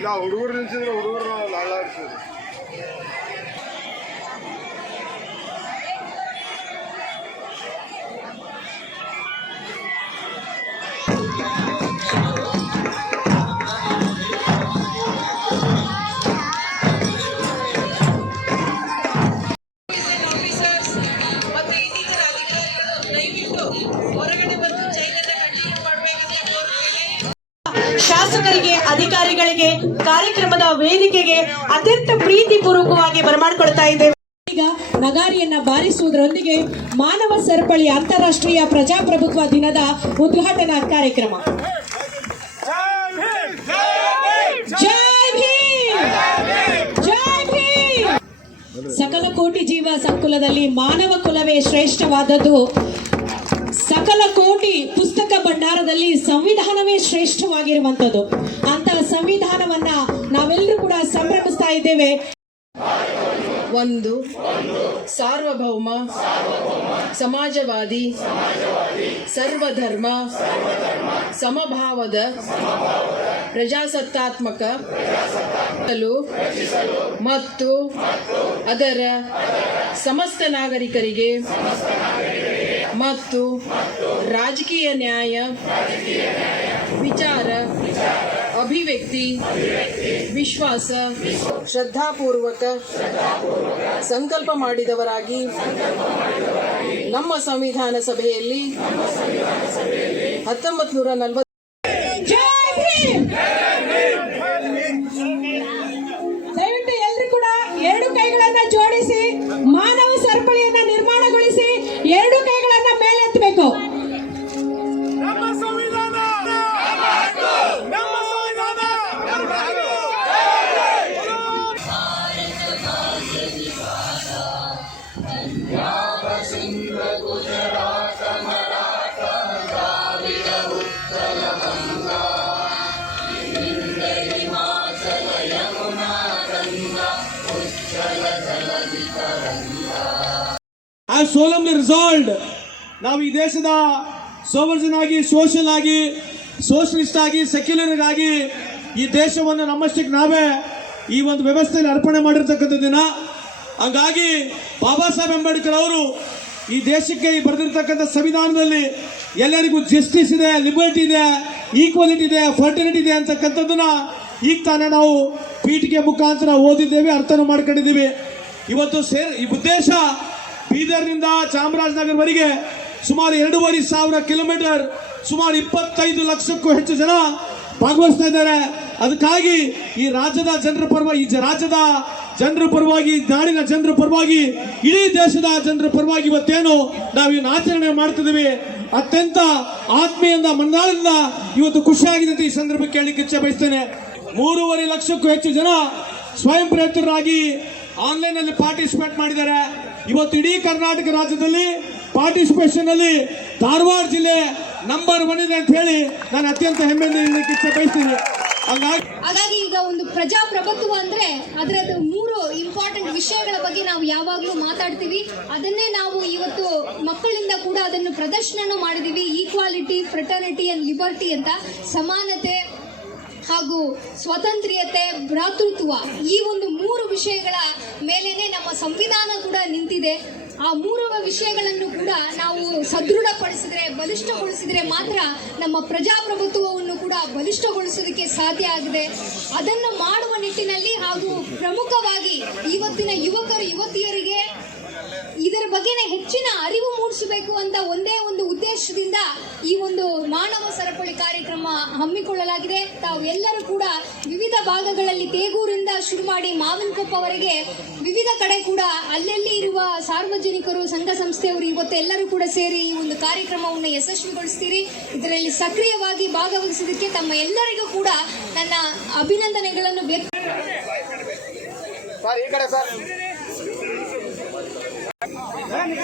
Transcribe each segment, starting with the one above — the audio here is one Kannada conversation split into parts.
நான் ஒரு ஊர் இருந்துச்சுன்னா ஒரு ஊர் நல்லா இருக்குது ಶಾಸಕರಿಗೆ, ಅಧಿಕಾರಿಗಳಿಗೆ ಕಾರ್ಯಕ್ರಮದ ವೇದಿಕೆಗೆ ಅತ್ಯಂತ ಪ್ರೀತಿ ಪೂರ್ವಕವಾಗಿ ಬರಮಾಡಿಕೊಳ್ತಾ ಇದ್ದೇವೆ. ಈಗ ನಗಾರಿಯನ್ನ ಬಾರಿಸುವುದರೊಂದಿಗೆ ಮಾನವ ಸರಪಳಿ ಅಂತಾರಾಷ್ಟ್ರೀಯ ಪ್ರಜಾಪ್ರಭುತ್ವ ದಿನದ ಉದ್ಘಾಟನಾ ಕಾರ್ಯಕ್ರಮ! ಸಕಲ ಕೋಟಿ ಜೀವ ಸಂಕುಲದಲ್ಲಿ ಮಾನವ ಕುಲವೇ ಶ್ರೇಷ್ಠವಾದದ್ದು. ಸಕಲ ಕೋಟಿ ಪುಸ್ತಕ ಭಂಡಾರದಲ್ಲಿ ಸಂವಿಧಾನವೇ ಶ್ರೇಷ್ಠವಾಗಿರುವಂತದ್ದು ಅಂತ ಸಂವಿಧಾನವನ್ನ ನಾವೆಲ್ಲರೂ ಕೂಡ ಸಂಭ್ರಮಿಸ್ತಾ ಇದ್ದೇವೆ. ಒಂದು, ಸಾರ್ವಭೌಮ, ಸಮಾಜವಾದಿ, ಸರ್ವಧರ್ಮ, ಸಮಭಾವದ, ಪ್ರಜಾಸತ್ತಾತ್ಮಕ ಮತ್ತು ಅದರ ಸಮಸ್ತ ನಾಗರಿಕರಿಗೆ ಮತ್ತು ರಾಜಕೀಯ ನ್ಯಾಯ, ವಿಚಾರ, ಅಭಿವ್ಯಕ್ತಿ, ವಿಶ್ವಾಸ, ಶ್ರದ್ಧಾಪೂರ್ವಕ ಸಂಕಲ್ಪ ಮಾಡಿದವರಾಗಿ ನಮ್ಮ ಸಂವಿಧಾನ ಸಭೆಯಲ್ಲಿ ಹತ್ತೊಂಬತ್ತು ನೂರ ನಲವತ್ತು ಸೋಲಮ್ಲಿ ರಿಸಾಲ್ವ್ಡ್ ನಾವು ಈ ದೇಶದ ಸೋವರ್ಜನ್ ಆಗಿ ಸೋಷಲ್ ಆಗಿ ಸೋಷಲಿಸ್ಟ್ ಆಗಿ ಸೆಕ್ಯುಲರ್ ಆಗಿ ಈ ದೇಶವನ್ನು ನಮ್ಮಷ್ಟಕ್ಕೆ ನಾವೇ ಈ ಒಂದು ವ್ಯವಸ್ಥೆಯಲ್ಲಿ ಅರ್ಪಣೆ ಮಾಡಿರ್ತಕ್ಕಂಥ ದಿನ. ಹಂಗಾಗಿ ಬಾಬಾ ಸಾಹೇಬ್ ಅಂಬೇಡ್ಕರ್ ಅವರು ಈ ದೇಶಕ್ಕೆ ಬರೆದಿರ್ತಕ್ಕಂಥ ಸಂವಿಧಾನದಲ್ಲಿ ಎಲ್ಲರಿಗೂ ಜಸ್ಟಿಸ್ ಇದೆ ಲಿಬರ್ಟಿ ಇದೆ ಈಕ್ವಾಲಿಟಿ ಇದೆ ಫರ್ಟಿಲಿಟಿ ಇದೆ ಅಂತಕ್ಕಂಥದ್ದನ್ನ ಈಗ ತಾನೇ ನಾವು ಪೀಠಿಕೆ ಮುಖಾಂತರ ಓದಿದ್ದೇವೆ, ಅರ್ಥನೂ ಮಾಡ್ಕೊಂಡಿದ್ದೀವಿ. ಇವತ್ತು ಸೇರ್, ಈ ಉದ್ದೇಶ ಬೀದರ್ನಿಂದ ಚಾಮರಾಜನಗರವರೆಗೆ ಸುಮಾರು ಎರಡೂವರೆ ಸಾವಿರ ಕಿಲೋಮೀಟರ್, ಸುಮಾರು ಇಪ್ಪತ್ತೈದು ಲಕ್ಷಕ್ಕೂ ಹೆಚ್ಚು ಜನ ಭಾಗವಹಿಸ್ತಾ ಇದ್ದಾರೆ. ಅದಕ್ಕಾಗಿ ಈ ರಾಜ್ಯದ ಜನರ ಪರವಾಗಿ, ಈ ರಾಜ್ಯದ ಜನರ ಪರವಾಗಿ, ನಾಡಿನ ಜನರ ಪರವಾಗಿ, ಇಡೀ ದೇಶದ ಜನರ ಪರವಾಗಿ ಇವತ್ತೇನು ನಾವು ಆಚರಣೆ ಮಾಡ್ತಿದ್ದೀವಿ ಅತ್ಯಂತ ಆತ್ಮೀಯಿಂದ ಮನ್ನಾಳಿಂದ ಇವತ್ತು ಖುಷಿಯಾಗಿದೆ ಅಂತ ಈ ಸಂದರ್ಭಕ್ಕೆ ಕೇಳಲಿಕ್ಕೆ ಇಚ್ಛೆ ಬಯಸ್ತೇನೆ. ಮೂರುವರೆ ಲಕ್ಷಕ್ಕೂ ಹೆಚ್ಚು ಜನ ಸ್ವಯಂ ಪ್ರೇರಿತರಾಗಿ ಆನ್ಲೈನ್ ಅಲ್ಲಿ ಪಾರ್ಟಿಸಿಪೇಟ್ ಮಾಡಿದ್ದಾರೆ. ಇವತ್ತು ಇಡೀ ಕರ್ನಾಟಕ ರಾಜ್ಯದಲ್ಲಿ ಪಾರ್ಟಿಸಿಪೇಷನ್ ಅಲ್ಲಿ ಧಾರವಾಡ ಜಿಲ್ಲೆ ನಂಬರ್ ಒನ್ ಇದೆ ಅಂತ ಹೇಳಿ ನಾನು ಅತ್ಯಂತ ಹೆಮ್ಮೆಯಿಂದ ಇಚ್ಛೆ ಬಯಸ್ತೀನಿ ಹಂಗಾಗಿ ಹಾಗಾಗಿ ಈಗ ಒಂದು ಪ್ರಜಾಪ್ರಭುತ್ವ ಅಂದ್ರೆ ಅದರದ್ದು ಮೂರು ಇಂಪಾರ್ಟೆಂಟ್ ವಿಷಯಗಳ ಬಗ್ಗೆ ನಾವು ಯಾವಾಗಲೂ ಮಾತಾಡ್ತೀವಿ. ಅದನ್ನೇ ನಾವು ಇವತ್ತು ಮಕ್ಕಳಿಂದ ಕೂಡ ಅದನ್ನು ಪ್ರದರ್ಶನ ಮಾಡಿದೀವಿ. ಈಕ್ವಾಲಿಟಿ ಫ್ರೆಟರ್ನಿಟಿ ಅಂಡ್ ಲಿಬರ್ಟಿ ಅಂತ. ಸಮಾನತೆ ಹಾಗೂ ಸ್ವತಂತ್ರ್ಯತೆ, ಭ್ರಾತೃತ್ವ ಈ ಒಂದು ಮೂರು ವಿಷಯಗಳ ಮೇಲೇನೆ ನಮ್ಮ ಸಂವಿಧಾನ ಕೂಡ ನಿಂತಿದೆ. ಆ ಮೂರು ವಿಷಯಗಳನ್ನು ಕೂಡ ನಾವು ಸದೃಢಪಡಿಸಿದ್ರೆ, ಬಲಿಷ್ಠಗೊಳಿಸಿದ್ರೆ ಮಾತ್ರ ನಮ್ಮ ಪ್ರಜಾಪ್ರಭುತ್ವವನ್ನು ಕೂಡ ಬಲಿಷ್ಠಗೊಳಿಸೋದಕ್ಕೆ ಸಾಧ್ಯ ಆಗಿದೆ. ಅದನ್ನು ಮಾಡುವ ನಿಟ್ಟಿನಲ್ಲಿ ಹಾಗೂ ಪ್ರಮುಖವಾಗಿ ಇವತ್ತಿನ ಯುವಕರು, ಯುವತಿಯರಿಗೆ ಇದರ ಬಗ್ಗೆನೇ ಹೆಚ್ಚಿನ ಅರಿವು ಮೂಡಿಸಬೇಕು ಅಂತ ಒಂದೇ ಒಂದು ಉದ್ದೇಶದಿಂದ ಈ ಒಂದು ಮಾನವ ಸರಪಳಿ ಕಾರ್ಯಕ್ರಮ ಹಮ್ಮಿಕೊಳ್ಳಲಾಗಿದೆ. ತಾವು ಎಲ್ಲರೂ ಕೂಡ ವಿವಿಧ ಭಾಗಗಳಲ್ಲಿ ತೇಗೂರಿಂದ ಶುರು ಮಾಡಿ ಮಾವಿನಕೊಪ್ಪವರೆಗೆ ವಿವಿಧ ಕಡೆ ಕೂಡ ಅಲ್ಲೆಲ್ಲಿ ಇರುವ ಸಾರ್ವಜನಿಕರು, ಸಂಘ ಸಂಸ್ಥೆಯವರು, ಇವತ್ತು ಎಲ್ಲರೂ ಕೂಡ ಸೇರಿ ಈ ಒಂದು ಕಾರ್ಯಕ್ರಮವನ್ನು ಯಶಸ್ವಿಗೊಳಿಸ್ತೀರಿ. ಇದರಲ್ಲಿ ಸಕ್ರಿಯವಾಗಿ ಭಾಗವಹಿಸಿದ್ದಕ್ಕೆ ತಮ್ಮ ಎಲ್ಲರಿಗೂ ಕೂಡ ನನ್ನ ಅಭಿನಂದನೆಗಳನ್ನು ವ್ಯಕ್ತ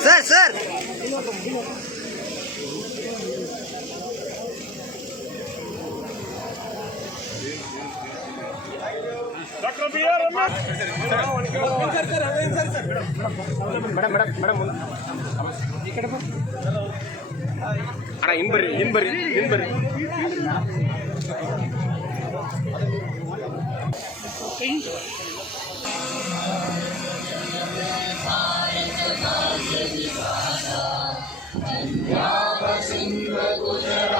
sir sir. Doctor P R sir sir sir sir సింహ గుజరా